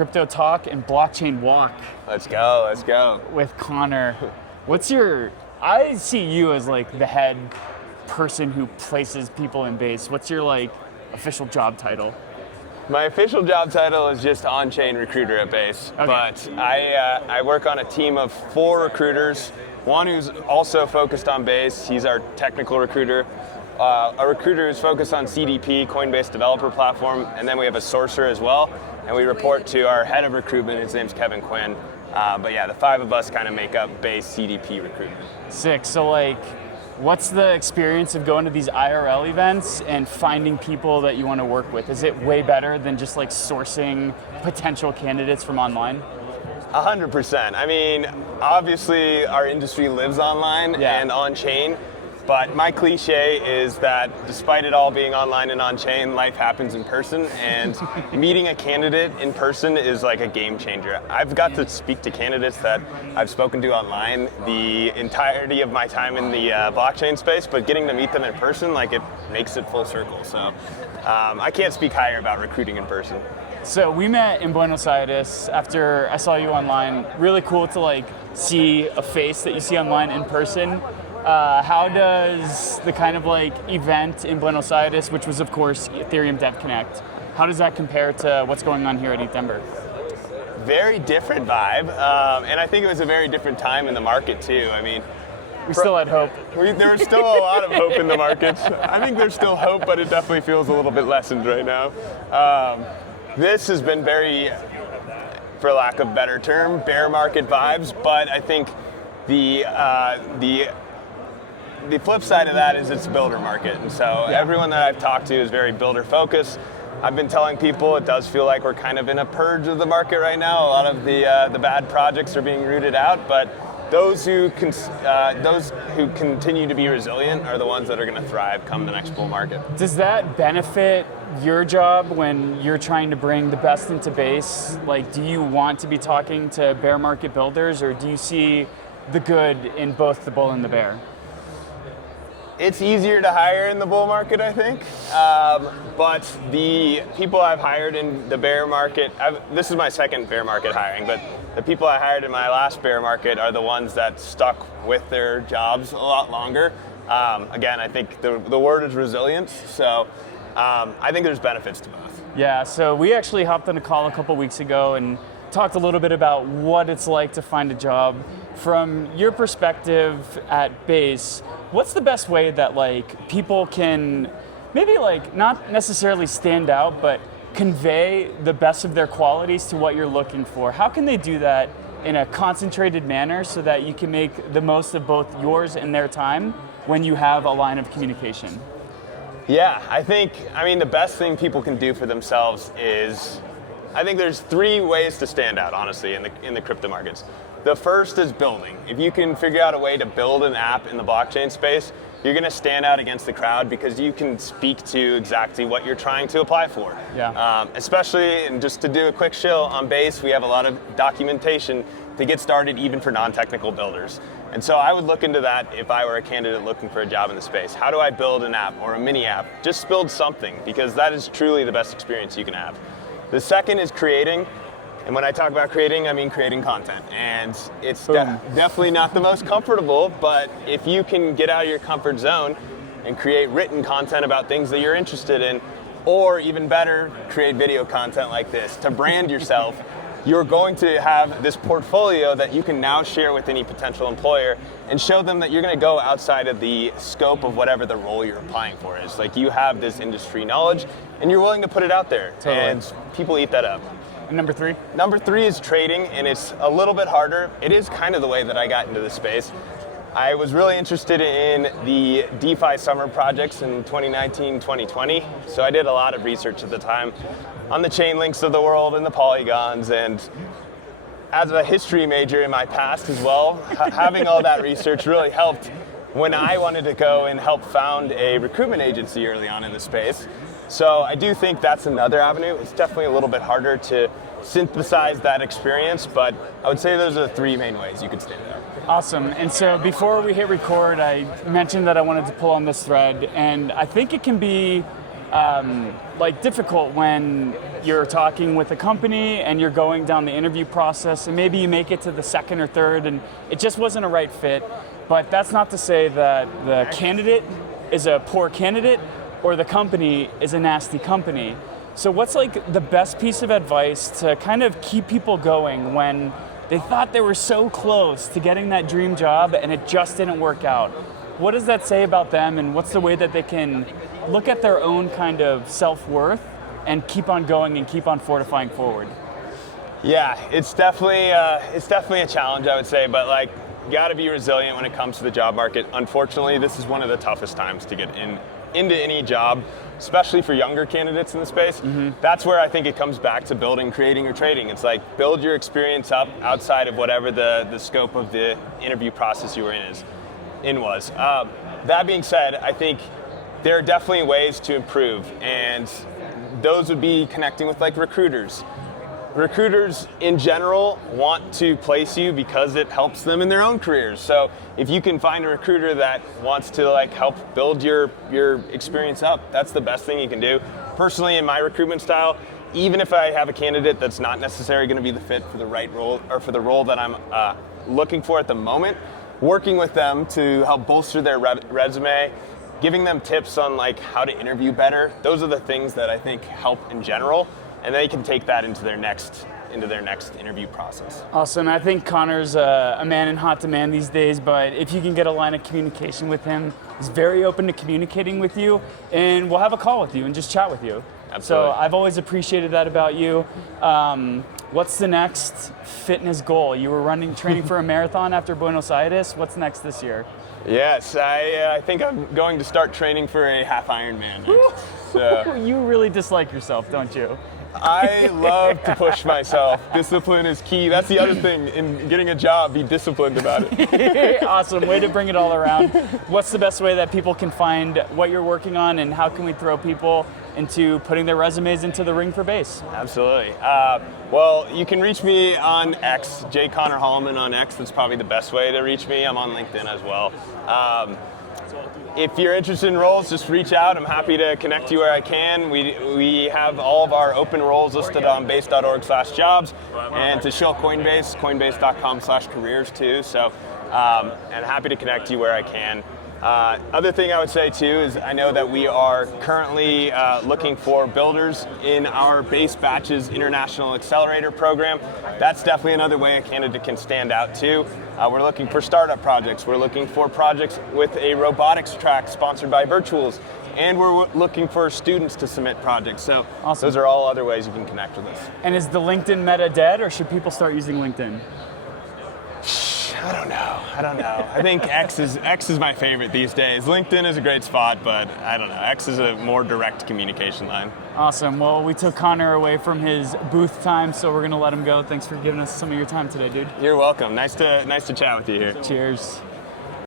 crypto talk and blockchain walk. Let's go. With Connor. I see you as like the head person who places people in Base. What's your like official job title? My official job title is just Onchain Recruiter at Base, okay. But I work on a team of 4 recruiters. One who's also focused on Base, he's our technical recruiter. A recruiter who's focused on CDP, Coinbase developer platform, and then we have a sourcer as well, and we report to our head of recruitment, his name's Kevin Quinn. But yeah, the 5 of us kind of make up Base CDP recruitment. Sick. So like, what's the experience of going to these IRL events and finding people that you want to work with? Is it way better than just like sourcing potential candidates from online? 100%. I mean, obviously our industry lives online and on-chain, but my cliche is that despite it all being online and on-chain, life happens in person, and meeting a candidate in person is like a game changer. I've got to speak to candidates that I've spoken to online the entirety of my time in the blockchain space, but getting to meet them in person, like it makes it full circle. So I can't speak higher about recruiting in person. So we met in Buenos Aires after I saw you online. Really cool to like see a face that you see online in person. How does the kind of like event in Buenos Aires, which was of course Ethereum Dev Connect, how does that compare to what's going on here at ETHDenver? Very different vibe, and I think it was a very different time in the market too. I mean, we still had hope. There's still a lot of hope in the markets. I think there's still hope, but it definitely feels a little bit lessened right now. This has been very, for lack of a better term, bear market vibes, but I think the flip side of that is it's a builder market, and so everyone that I've talked to is very builder focused. I've been telling people it does feel like we're kind of in a purge of the market right now. A lot of the bad projects are being rooted out, but those who continue to be resilient are the ones that are going to thrive come the next bull market. Does that benefit your job when you're trying to bring the best into Base? Like, do you want to be talking to bear market builders, or do you see the good in both the bull and the bear? It's easier to hire in the bull market, I think, but the people I've hired in the bear market, this is my second bear market hiring, but the people I hired in my last bear market are the ones that stuck with their jobs a lot longer. Again, I think the word is resilience, so I think there's benefits to both. Yeah, so we actually hopped on a call a couple weeks ago and talked a little bit about what it's like to find a job. From your perspective at Base, what's the best way that like people can maybe like not necessarily stand out, but convey the best of their qualities to what you're looking for? How can they do that in a concentrated manner so that you can make the most of both yours and their time when you have a line of communication? Yeah, I mean, the best thing people can do for themselves is, I think there's 3 ways to stand out, honestly, in the crypto markets. The first is building. If you can figure out a way to build an app in the blockchain space, you're going to stand out against the crowd because you can speak to exactly what you're trying to apply for. Yeah. Especially, and just to do a quick shill, on Base, we have a lot of documentation to get started even for non-technical builders. And so I would look into that if I were a candidate looking for a job in the space. How do I build an app or a mini app? Just build something, because that is truly the best experience you can have. The second is creating. And when I talk about creating, I mean creating content. And it's definitely not the most comfortable, but if you can get out of your comfort zone and create written content about things that you're interested in, or even better, create video content like this to brand yourself, you're going to have this portfolio that you can now share with any potential employer and show them that you're going to go outside of the scope of whatever the role you're applying for is. Like, you have this industry knowledge and you're willing to put it out there. Totally. And people eat that up. And number 3? Number 3 is trading, and it's a little bit harder. It is kind of the way that I got into this space. I was really interested in the DeFi summer projects in 2019, 2020. So I did a lot of research at the time on the chain links of the world and the polygons. And as a history major in my past as well, having all that research really helped when I wanted to go and help found a recruitment agency early on in the space. So I do think that's another avenue. It's definitely a little bit harder to synthesize that experience, but I would say those are the 3 main ways you could stand out. Awesome. And so before we hit record, I mentioned that I wanted to pull on this thread, and I think it can be like difficult when you're talking with a company and you're going down the interview process and maybe you make it to the second or third and it just wasn't a right fit. But that's not to say that the candidate is a poor candidate or the company is a nasty company. So what's like the best piece of advice to kind of keep people going when they thought they were so close to getting that dream job and it just didn't work out? What does that say about them, and what's the way that they can look at their own kind of self-worth and keep on going and keep on fortifying forward? Yeah, it's definitely a challenge, I would say, but like, you got to be resilient when it comes to the job market. Unfortunately, this is one of the toughest times to get into any job, especially for younger candidates in the space. That's where I think it comes back to building, creating, or trading. It's like, build your experience up outside of whatever the scope of the interview process you were in was. That being said, I think there are definitely ways to improve, and those would be connecting with like recruiters. Recruiters in general want to place you because it helps them in their own careers. So if you can find a recruiter that wants to like help build your experience up, that's the best thing you can do. Personally, in my recruitment style, even if I have a candidate that's not necessarily going to be the fit for the right role or for the role that I'm looking for at the moment, working with them to help bolster their resume, giving them tips on like how to interview better, those are the things that I think help in general. And they can take that into their next interview process. Awesome. I think Connor's a man in hot demand these days, but if you can get a line of communication with him, he's very open to communicating with you, and we'll have a call with you and just chat with you. Absolutely. So I've always appreciated that about you. What's the next fitness goal? You were training for a marathon after Buenos Aires. What's next this year? Yes, I think I'm going to start training for a half Ironman. So. You really dislike yourself, don't you? I love to push myself. Discipline is key. That's the other thing in getting a job, be disciplined about it. Awesome, way to bring it all around. What's the best way that people can find what you're working on, and how can we throw people into putting their resumes into the ring for Base? Absolutely. Well, you can reach me on X, Connor Holliman on X. That's probably the best way to reach me. I'm on LinkedIn as well. If you're interested in roles, just reach out. I'm happy to connect you where I can. We have all of our open roles listed on base.org/jobs, and to show Coinbase, coinbase.com/careers too. So, and happy to connect you where I can. Other thing I would say too is I know that we are currently looking for builders in our Base Batches International Accelerator program. That's definitely another way a candidate can stand out too. We're looking for startup projects. We're looking for projects with a robotics track sponsored by Virtuals. And we're looking for students to submit projects. So awesome. Those are all other ways you can connect with us. And is the LinkedIn meta dead, or should people start using LinkedIn? I don't know. I think X is my favorite these days. LinkedIn is a great spot, but I don't know. X is a more direct communication line. Awesome. Well, we took Connor away from his booth time, so we're going to let him go. Thanks for giving us some of your time today, dude. You're welcome. Nice to chat with you here. Cheers.